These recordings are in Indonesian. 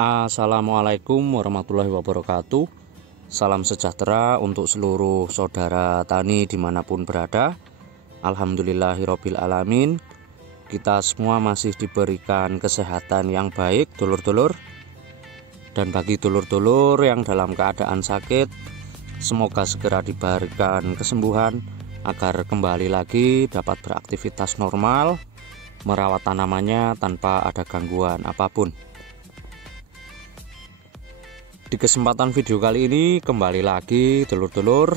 Assalamualaikum warahmatullahi wabarakatuh. Salam sejahtera untuk seluruh saudara tani dimanapun berada. Alhamdulillahirobbil alamin. Kita semua masih diberikan kesehatan yang baik, dulur-dulur. Dan bagi dulur-dulur yang dalam keadaan sakit, semoga segera diberikan kesembuhan agar kembali lagi dapat beraktivitas normal, merawat tanamannya tanpa ada gangguan apapun. Di kesempatan video kali ini kembali lagi dulur-dulur,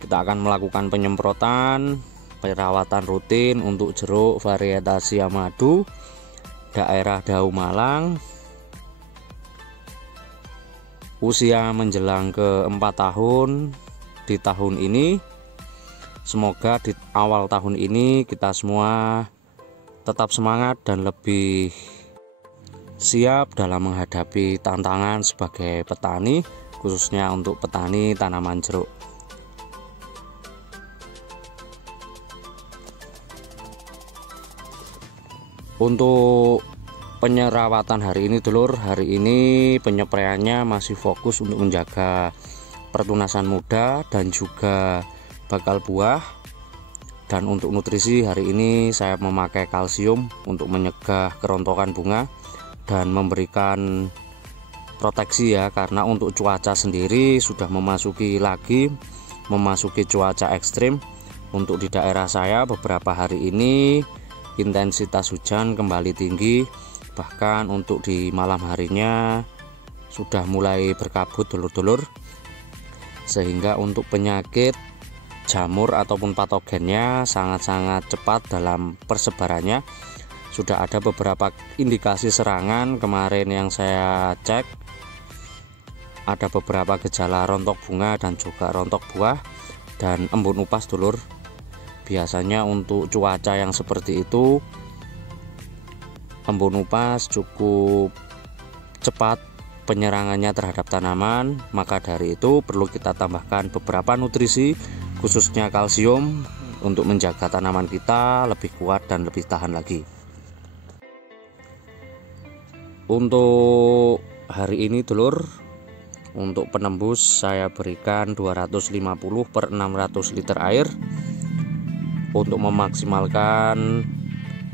kita akan melakukan penyemprotan perawatan rutin untuk jeruk varietas Siamadu daerah Dau Malang, usia menjelang ke 4 tahun di tahun ini. Semoga di awal tahun ini kita semua tetap semangat dan lebih siap dalam menghadapi tantangan sebagai petani, khususnya untuk petani tanaman jeruk. Untuk penyerawatan hari ini dulur, hari ini penyepraiannya masih fokus untuk menjaga pertunasan muda dan juga bakal buah. Dan untuk nutrisi hari ini saya memakai kalsium untuk menyegah kerontokan bunga dan memberikan proteksi ya, karena untuk cuaca sendiri sudah memasuki cuaca ekstrim. Untuk di daerah saya beberapa hari ini intensitas hujan kembali tinggi, bahkan untuk di malam harinya sudah mulai berkabut dulur-dulur, sehingga untuk penyakit jamur ataupun patogennya sangat-sangat cepat dalam persebarannya. Sudah ada beberapa indikasi serangan kemarin yang saya cek, ada beberapa gejala rontok bunga dan juga rontok buah dan embun upas dulur. Biasanya untuk cuaca yang seperti itu embun upas cukup cepat penyerangannya terhadap tanaman, maka dari itu perlu kita tambahkan beberapa nutrisi khususnya kalsium untuk menjaga tanaman kita lebih kuat dan lebih tahan lagi. Untuk hari ini dulur, untuk penembus saya berikan 250 per 600 liter air untuk memaksimalkan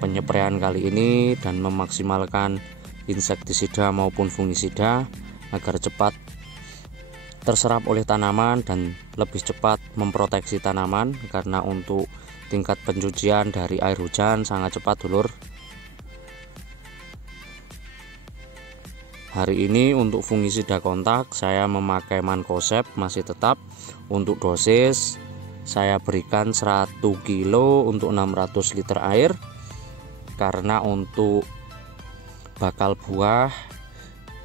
penyepraian kali ini dan memaksimalkan insektisida maupun fungisida agar cepat terserap oleh tanaman dan lebih cepat memproteksi tanaman, karena untuk tingkat pencucian dari air hujan sangat cepat dulur. Hari ini untuk fungisida kontak saya memakai Mancozeb masih tetap. Untuk dosis saya berikan 1 kilo untuk 600 liter air, karena untuk bakal buah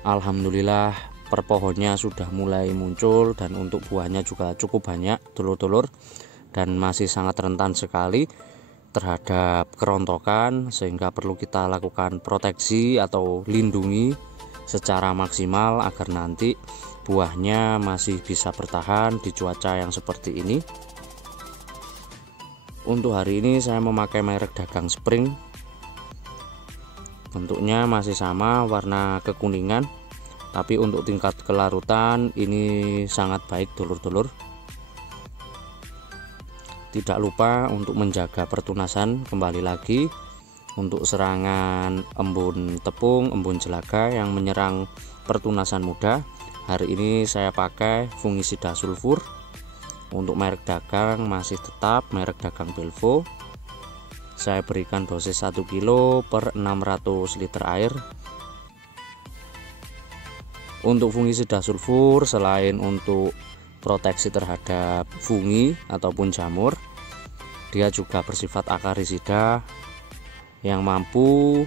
alhamdulillah per pohonnya sudah mulai muncul dan untuk buahnya juga cukup banyak dulur-dulur, dan masih sangat rentan sekali terhadap kerontokan, sehingga perlu kita lakukan proteksi atau lindungi secara maksimal agar nanti buahnya masih bisa bertahan di cuaca yang seperti ini. Untuk hari ini saya memakai merek Dagang Spring, bentuknya masih sama, warna kekuningan, tapi untuk tingkat kelarutan ini sangat baik dulur-dulur. Tidak lupa untuk menjaga pertunasan kembali lagi. Untuk serangan embun tepung, embun jelaga yang menyerang pertunasan muda, hari ini saya pakai fungisida sulfur. Untuk merek Dagang masih tetap merek Dagang Belvo. Saya berikan dosis 1 kilo per 600 liter air. Untuk fungisida sulfur selain untuk proteksi terhadap fungi ataupun jamur, dia juga bersifat akarisida yang mampu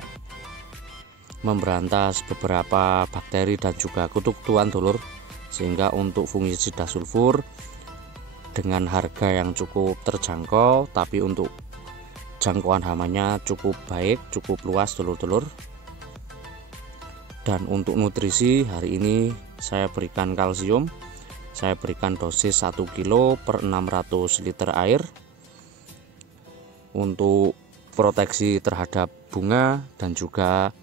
memberantas beberapa bakteri dan juga kutu kutuan dulur, sehingga untuk fungisida sulfur dengan harga yang cukup terjangkau, tapi untuk jangkauan hamanya cukup baik, cukup luas dulur-dulur. Dan untuk nutrisi hari ini saya berikan kalsium, saya berikan dosis 1 kilo per 600 liter air untuk proteksi terhadap bunga dan juga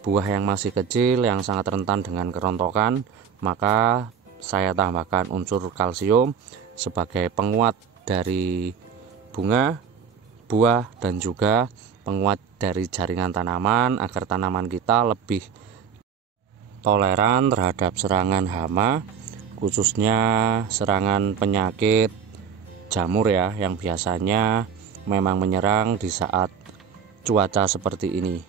buah yang masih kecil yang sangat rentan dengan kerontokan, maka saya tambahkan unsur kalsium sebagai penguat dari bunga, buah, dan juga penguat dari jaringan tanaman agar tanaman kita lebih toleran terhadap serangan hama, khususnya serangan penyakit jamur ya, yang biasanya memang menyerang di saat cuaca seperti ini.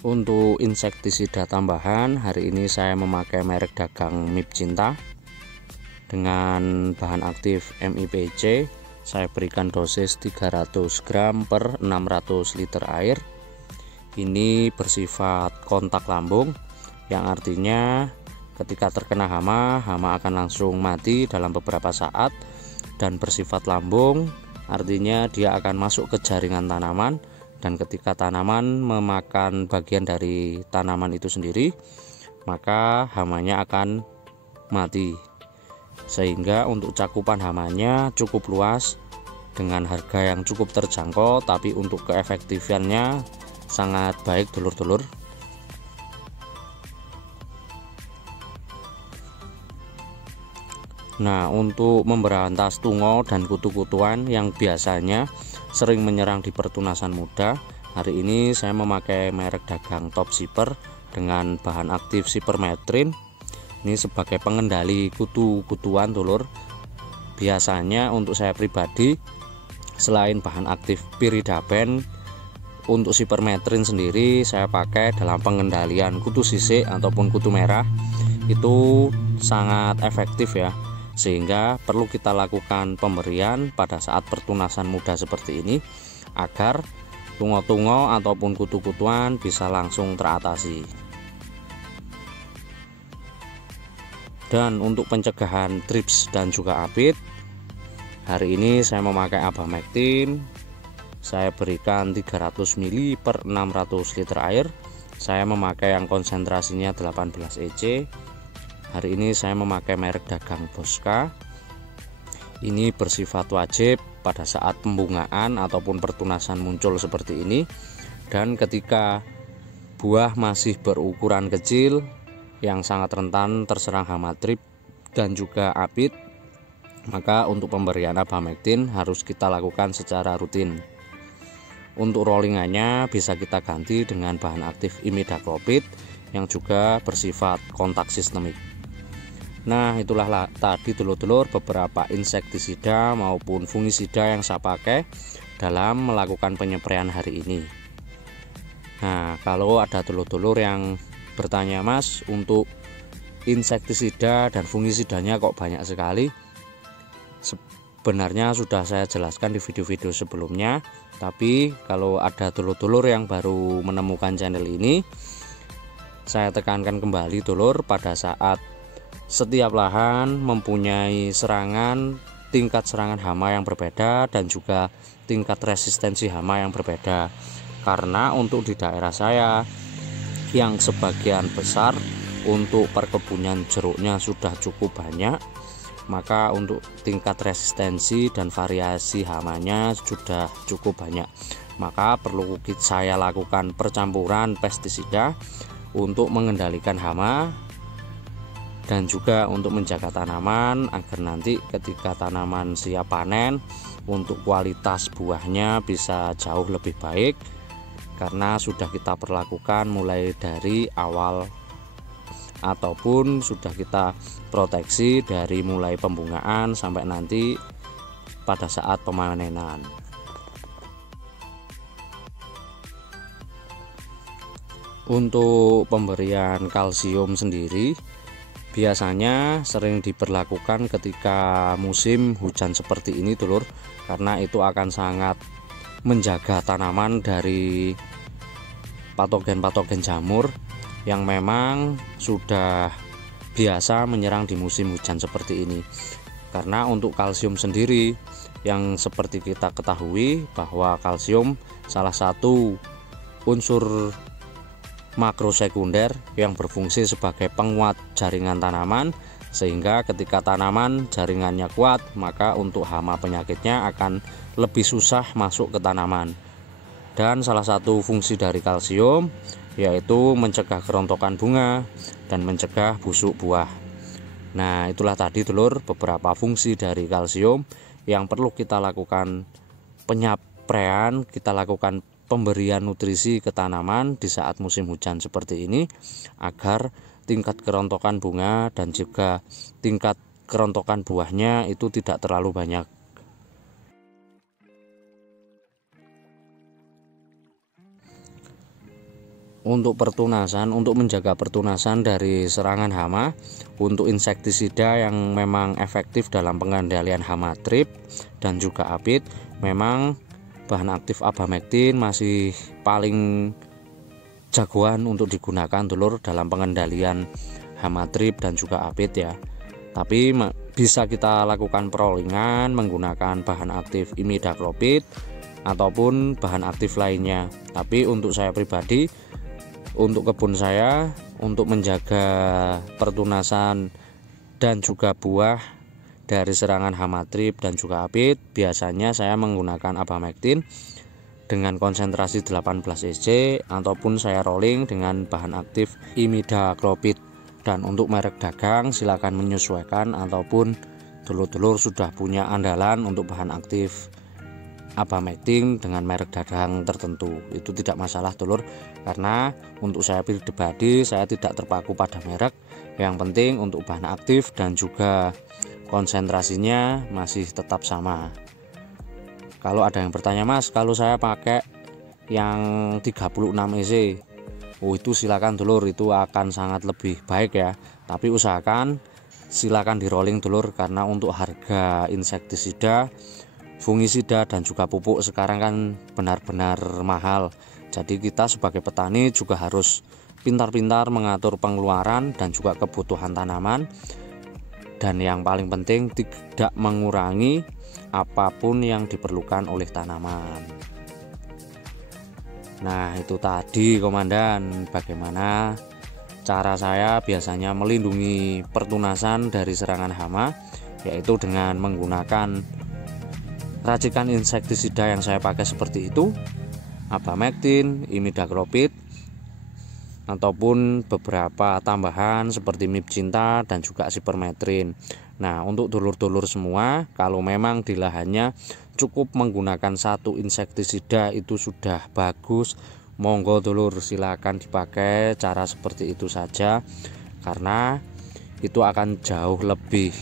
Untuk insektisida tambahan, hari ini saya memakai merek dagang MIP Cinta dengan bahan aktif MIPC. Saya berikan dosis 300 gram per 600 liter air. Ini bersifat kontak lambung, yang artinya ketika terkena hama akan langsung mati dalam beberapa saat, dan bersifat lambung artinya dia akan masuk ke jaringan tanaman, dan ketika tanaman memakan bagian dari tanaman itu sendiri, maka hamanya akan mati. Sehingga untuk cakupan hamanya cukup luas dengan harga yang cukup terjangkau, tapi untuk keefektifannya sangat baik dulur-dulur. Nah, untuk memberantas tungo dan kutu-kutuan yang biasanya sering menyerang di pertunasan muda, hari ini saya memakai merek dagang Top Zipper dengan bahan aktif Sipermetrin. Ini sebagai pengendali kutu-kutuan dulur. Biasanya untuk saya pribadi, selain bahan aktif Piridapen, untuk Sipermetrin sendiri saya pakai dalam pengendalian kutu sisik ataupun kutu merah. Itu sangat efektif ya, sehingga perlu kita lakukan pemberian pada saat pertunasan muda seperti ini agar tungo-tungo ataupun kutu-kutuan bisa langsung teratasi. Dan untuk pencegahan trips dan juga apit, hari ini saya memakai Abamectin. Saya berikan 300 ml per 600 liter air. Saya memakai yang konsentrasinya 18 EC. Hari ini saya memakai merek dagang Bosca. Ini bersifat wajib pada saat pembungaan ataupun pertunasan muncul seperti ini, dan ketika buah masih berukuran kecil yang sangat rentan terserang hama trip dan juga apit, maka untuk pemberian Abamectin harus kita lakukan secara rutin. Untuk rollingannya bisa kita ganti dengan bahan aktif Imidacloprid yang juga bersifat kontak sistemik. Nah, itulah tadi dulur-dulur beberapa insektisida maupun fungisida yang saya pakai dalam melakukan penyepraian hari ini. Nah, kalau ada dulur-dulur yang bertanya, Mas, untuk insektisida dan fungisidanya kok banyak sekali? Sebenarnya sudah saya jelaskan di video-video sebelumnya, tapi kalau ada dulur-dulur yang baru menemukan channel ini, saya tekankan kembali dulur, pada saat setiap lahan mempunyai tingkat serangan hama yang berbeda dan juga tingkat resistensi hama yang berbeda. Karena untuk di daerah saya yang sebagian besar untuk perkebunan jeruknya sudah cukup banyak, maka untuk tingkat resistensi dan variasi hamanya sudah cukup banyak. Maka perlu saya lakukan percampuran pestisida untuk mengendalikan hama dan juga untuk menjaga tanaman agar nanti ketika tanaman siap panen, untuk kualitas buahnya bisa jauh lebih baik, karena sudah kita perlakukan mulai dari awal ataupun sudah kita proteksi dari mulai pembungaan sampai nanti pada saat pemanenan. Untuk pemberian kalsium sendiri biasanya sering diberlakukan ketika musim hujan seperti ini dulur, karena itu akan sangat menjaga tanaman dari patogen-patogen jamur yang memang sudah biasa menyerang di musim hujan seperti ini. Karena untuk kalsium sendiri, yang seperti kita ketahui bahwa kalsium salah satu unsur makrosekunder yang berfungsi sebagai penguat jaringan tanaman, sehingga ketika tanaman jaringannya kuat, maka untuk hama penyakitnya akan lebih susah masuk ke tanaman. Dan salah satu fungsi dari kalsium yaitu mencegah kerontokan bunga dan mencegah busuk buah. Nah, itulah tadi dulur beberapa fungsi dari kalsium yang perlu kita lakukan penyapraian, kita lakukan pemberian nutrisi ke tanaman di saat musim hujan seperti ini, agar tingkat kerontokan bunga dan juga tingkat kerontokan buahnya itu tidak terlalu banyak. Untuk pertunasan, untuk menjaga pertunasan dari serangan hama, untuk insektisida yang memang efektif dalam pengendalian hama trip dan juga apit, memang bahan aktif abamectin masih paling jagoan untuk digunakan dulur dalam pengendalian hama trip dan juga apit ya. Tapi bisa kita lakukan perollingan menggunakan bahan aktif imidacloprid ataupun bahan aktif lainnya. Tapi untuk saya pribadi, untuk kebun saya, untuk menjaga pertunasan dan juga buah dari serangan hama trip dan juga apit, biasanya saya menggunakan abamectin dengan konsentrasi 18 EC ataupun saya rolling dengan bahan aktif imidacloprid. Dan untuk merek dagang silakan menyesuaikan, ataupun dulur-dulur sudah punya andalan untuk bahan aktif abamectin dengan merek dagang tertentu, itu tidak masalah dulur, karena untuk saya pribadi saya tidak terpaku pada merek. Yang penting untuk bahan aktif dan juga konsentrasinya masih tetap sama. Kalau ada yang bertanya, Mas, kalau saya pakai yang 36 EC, itu silakan dulur, itu akan sangat lebih baik ya. Tapi usahakan silakan di rolling dulur, karena untuk harga insektisida, fungisida dan juga pupuk sekarang kan benar-benar mahal. Jadi kita sebagai petani juga harus pintar-pintar mengatur pengeluaran dan juga kebutuhan tanaman. Dan yang paling penting tidak mengurangi apapun yang diperlukan oleh tanaman. Nah, itu tadi komandan, bagaimana cara saya biasanya melindungi pertunasan dari serangan hama, yaitu dengan menggunakan racikan insektisida yang saya pakai seperti itu, abamectin, imidacloprid, ataupun beberapa tambahan seperti mipcinta dan juga sipermetrin. Nah, untuk dulur-dulur semua, kalau memang di lahannya cukup menggunakan satu insektisida itu sudah bagus, monggo dulur silakan dipakai cara seperti itu saja, karena itu akan jauh lebih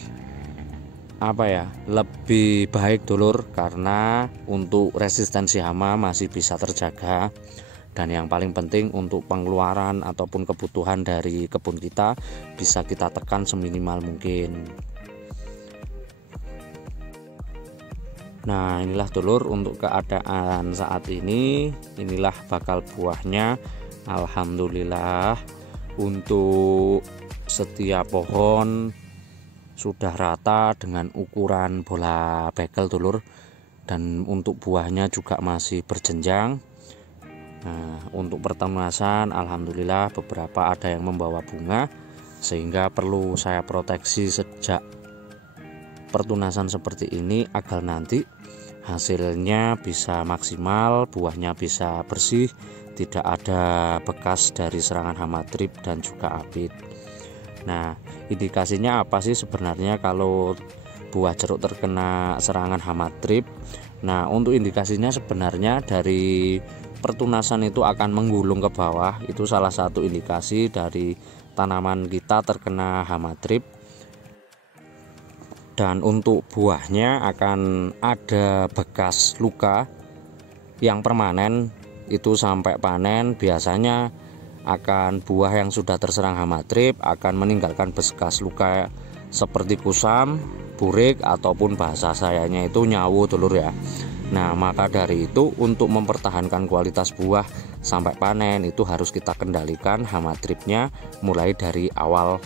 lebih baik dulur, karena untuk resistensi hama masih bisa terjaga. Dan yang paling penting untuk pengeluaran ataupun kebutuhan dari kebun kita bisa kita tekan seminimal mungkin. Nah, inilah dulur untuk keadaan saat ini. Inilah bakal buahnya. Alhamdulillah, untuk setiap pohon sudah rata dengan ukuran bola bekel dulur, dan untuk buahnya juga masih berjenjang. Nah, untuk pertunasan alhamdulillah beberapa ada yang membawa bunga, sehingga perlu saya proteksi sejak pertunasan seperti ini agar nanti hasilnya bisa maksimal, buahnya bisa bersih, tidak ada bekas dari serangan hama trip dan juga apit. Nah, indikasinya apa sih sebenarnya kalau buah jeruk terkena serangan hama trip? Nah, untuk indikasinya sebenarnya dari pertunasan itu akan menggulung ke bawah, itu salah satu indikasi dari tanaman kita terkena hama trip. Dan untuk buahnya akan ada bekas luka yang permanen, itu sampai panen biasanya akan buah yang sudah terserang hama trip akan meninggalkan bekas luka seperti kusam, burik, ataupun bahasa sayanya itu nyawu dulur ya. Nah, maka dari itu untuk mempertahankan kualitas buah sampai panen itu harus kita kendalikan hama tripnya mulai dari awal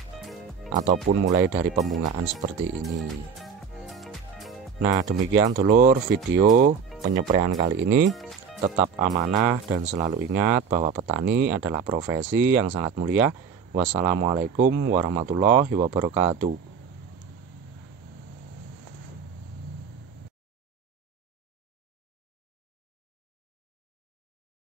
ataupun mulai dari pembungaan seperti ini. Nah, demikian dulur video penyepraian kali ini. tetap amanah, dan selalu ingat bahwa petani adalah profesi yang sangat mulia. Wassalamualaikum warahmatullahi wabarakatuh.